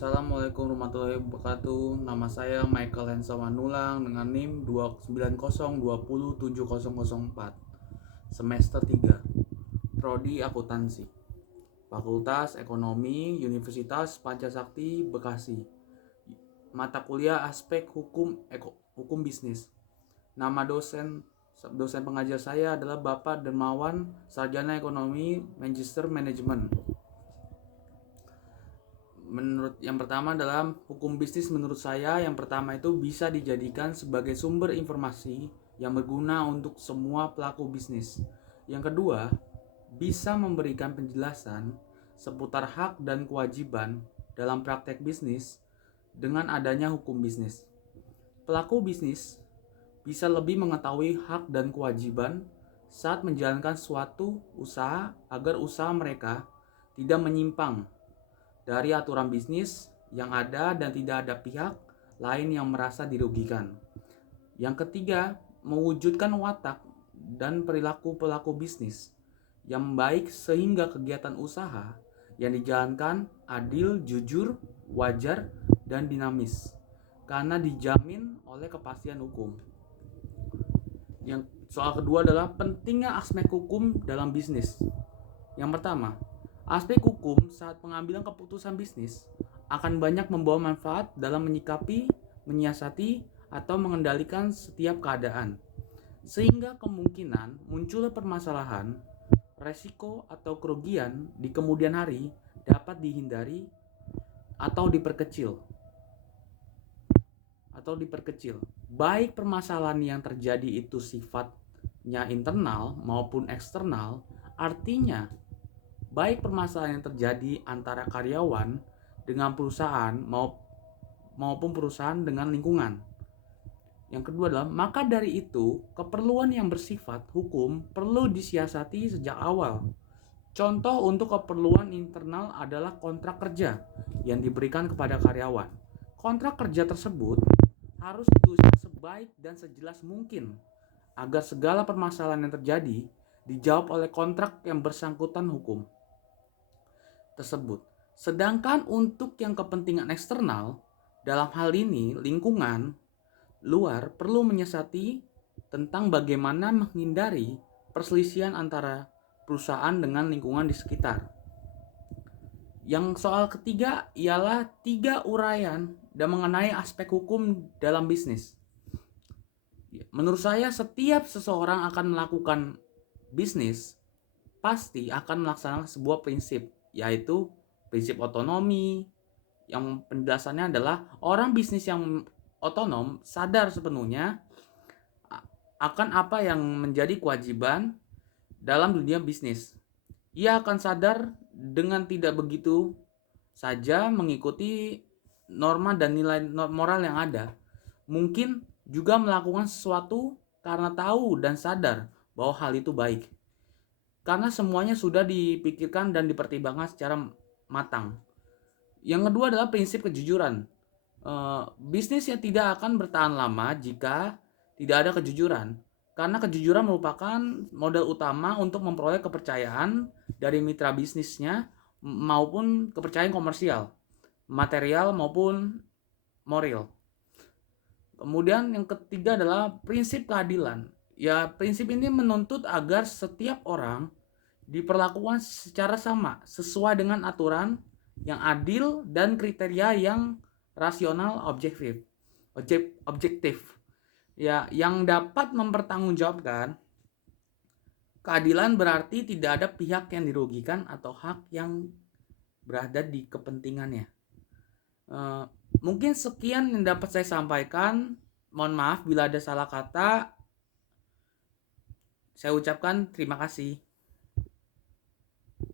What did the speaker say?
Assalamualaikum warahmatullahi wabarakatuh. Nama saya Michael Hensa Manulang dengan NIM 290207004. Semester 3. Prodi Akuntansi. Fakultas Ekonomi Universitas Pancasakti Bekasi. Mata kuliah Aspek Hukum Bisnis. Nama dosen pengajar saya adalah Bapak Dermawan, Sarjana Ekonomi Magister Manajemen. Yang pertama adalah hukum bisnis. Menurut saya yang pertama itu bisa dijadikan sebagai sumber informasi yang berguna untuk semua pelaku bisnis. Yang kedua, bisa memberikan penjelasan seputar hak dan kewajiban dalam praktek bisnis dengan adanya hukum bisnis. Pelaku bisnis bisa lebih mengetahui hak dan kewajiban saat menjalankan suatu usaha agar usaha mereka tidak menyimpang dari aturan bisnis yang ada dan tidak ada pihak lain yang merasa dirugikan. Yang ketiga, mewujudkan watak dan perilaku pelaku bisnis yang baik sehingga kegiatan usaha yang dijalankan adil, jujur, wajar, dan dinamis karena dijamin oleh kepastian hukum. Yang soal kedua adalah pentingnya aspek hukum dalam bisnis. Yang pertama, aspek hukum saat pengambilan keputusan bisnis akan banyak membawa manfaat dalam menyikapi, menyiasati, atau mengendalikan setiap keadaan. Sehingga kemungkinan munculnya permasalahan, resiko, atau kerugian di kemudian hari dapat dihindari atau diperkecil. Baik permasalahan yang terjadi itu sifatnya internal maupun eksternal, artinya baik permasalahan yang terjadi antara karyawan dengan perusahaan maupun perusahaan dengan lingkungan. Yang kedua adalah, maka dari itu keperluan yang bersifat hukum perlu disiasati sejak awal. Contoh untuk keperluan internal adalah kontrak kerja yang diberikan kepada karyawan. Kontrak kerja tersebut harus dituliskan sebaik dan sejelas mungkin agar segala permasalahan yang terjadi dijawab oleh kontrak yang bersangkutan hukum tersebut. Sedangkan untuk yang kepentingan eksternal, dalam hal ini lingkungan luar perlu menyiasati tentang bagaimana menghindari perselisihan antara perusahaan dengan lingkungan di sekitar. Yang soal ketiga ialah 3 uraian dan mengenai aspek hukum dalam bisnis. Menurut saya setiap seseorang akan melakukan bisnis pasti akan melaksanakan sebuah prinsip, yaitu prinsip otonomi, yang penjelasannya adalah orang bisnis yang otonom sadar sepenuhnya akan apa yang menjadi kewajiban dalam dunia bisnis. Ia akan sadar dengan tidak begitu saja mengikuti norma dan nilai moral yang ada. Mungkin juga melakukan sesuatu karena tahu dan sadar bahwa hal itu baik. Karena semuanya sudah dipikirkan dan dipertimbangkan secara matang. Yang kedua adalah prinsip kejujuran. Bisnis yang tidak akan bertahan lama jika tidak ada kejujuran. Karena kejujuran merupakan modal utama untuk memperoleh kepercayaan dari mitra bisnisnya maupun kepercayaan komersial, material maupun moral. Kemudian yang ketiga adalah prinsip keadilan. Ya, prinsip ini menuntut agar setiap orang diperlakukan secara sama sesuai dengan aturan yang adil dan kriteria yang rasional objektif. Ya, yang dapat mempertanggungjawabkan. Keadilan berarti tidak ada pihak yang dirugikan atau hak yang berada di kepentingannya. Mungkin sekian yang dapat saya sampaikan. Mohon maaf bila ada salah kata. Saya ucapkan terima kasih.